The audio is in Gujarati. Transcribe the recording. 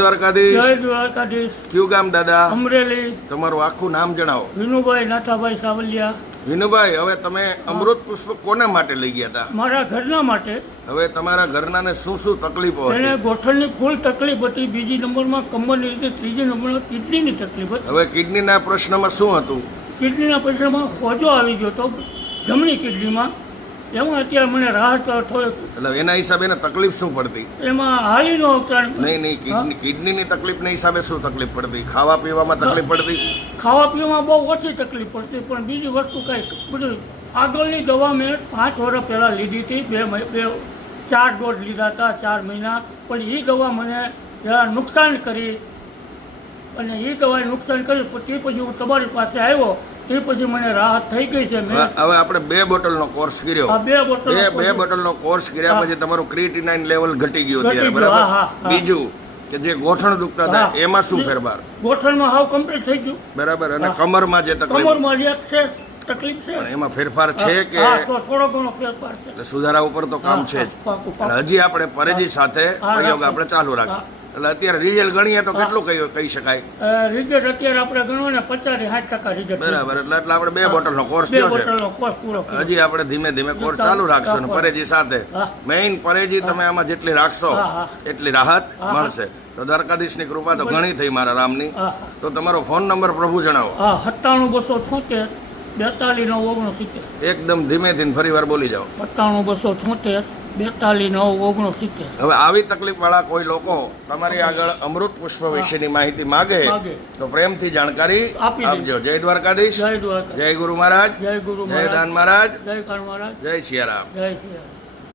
દ્વારકાધીશ. જય દ્વારકાધીશ. કયું ગામ દાદા? અમરેલી. તમારું આખું નામ જણાવો. વિનુભાઈ નાથાભાઈ સાવલિયા. વિનુભાઈ, હવે તમે અમૃત પુષ્પ કોના માટે લઈ ગયા હતા? મારા ઘરના માટે. હવે તમારા ઘરનાને શું શું તકલીફો એને હતી? ગોઠણની ફૂલ તકલીફ હતી, બીજી નંબરમાં કમરની રીતે, ત્રીજી નંબરમાં કિડનીની તકલીફ હતી. હવે કિડનીના પ્રશ્નમાં શું હતું? કિડનીના પ્રશ્નમાં સોજો આવી ગયો તો જમણી કિડનીમાં. એમાં અત્યારે મને રાહત થોડીક. એટલે એના હિસાબે એને તકલીફ શું પડતી? એમાં હાલીનો નહીં, કિડનીની તકલીફના હિસાબે શું તકલીફ પડતી? ખાવા પીવામાં તકલીફ પડતી? ખાવા પીવામાં બહુ ઓછી તકલીફ પડતી, પણ બીજી વસ્તુ કાંઈ બધું આગળની દવા મેં 5 વર્ષ પહેલાં લીધી હતી. 4 ડોઝ લીધા હતા, 4 મહિના. પણ એ દવા મને જરા નુકસાન કરી, અને એ દવાએ નુકસાન કર્યું. તે પછી હું તમારી પાસે આવ્યો, તે પછી મને રાહત થઈ ગઈ છે. હવે આપણે 2 બોટલનો કોર્સ કર્યો. 2 બોટલનો કોર્સ કર્યા પછી તમારું ક્રિએટિનાઇન લેવલ ઘટી ગયું ત્યારે, બરાબર? બીજું કે જે ગોઠણ દુખતા હતા એમાં શું ફેરફાર? ગોઠણમાં હાવ કમ્પ્લીટ થઈ ગયું, બરાબર. અને કમરમાં જે તકલીફ, કમરમાં જે તકલીફ છે એમાં ફેરફાર છે કે? થોડો ઘણો ફેરફાર છે. એટલે સુધારા ઉપર તો કામ છે જ. હજી આપણે પરેજી સાથે પ્રયોગ આપણે ચાલુ રાખીએ. એટલે અત્યારે રિઝલ્ટ ગણીએ તો કેટલું કહી શકાય? રિઝલ્ટ અત્યારે આપણે ગણો ને 50-60% રિઝલ્ટ. બરાબર. એટલે આપણે 2 બોટલનો કોર્સ થયો છે. હજી આપણે ધીમે ધીમે કોર્સ ચાલુ રાખશું ને પરેજી સાથે. મેઇન પરેજી તમે આમાં જેટલી રાખશો એટલી રાહત મળશે. તો દ્વારકાધીશની કૃપા તો ઘણી થઈ મારા રામની. તો તમારો ફોન નંબર પ્રભુ જણાવો. 97 276 42 969. એકદમ ધીમેથી ફરી વાર બોલી જાઓ. 97 276 42 969. હવે આવી તકલીફ વાળા કોઈ લોકો તમારી આગળ અમૃત પુષ્પ વિશેની માહિતી માગે તો પ્રેમથી જાણકારી આપજો. જય દ્વારકાધીશ. જય દ્વારકા. જય ગુરુ મહારાજ. જય ગુરુ જય દાન મહારાજ. જય કાળ મહારાજ. જય સિયારામ. જય સિયારામ.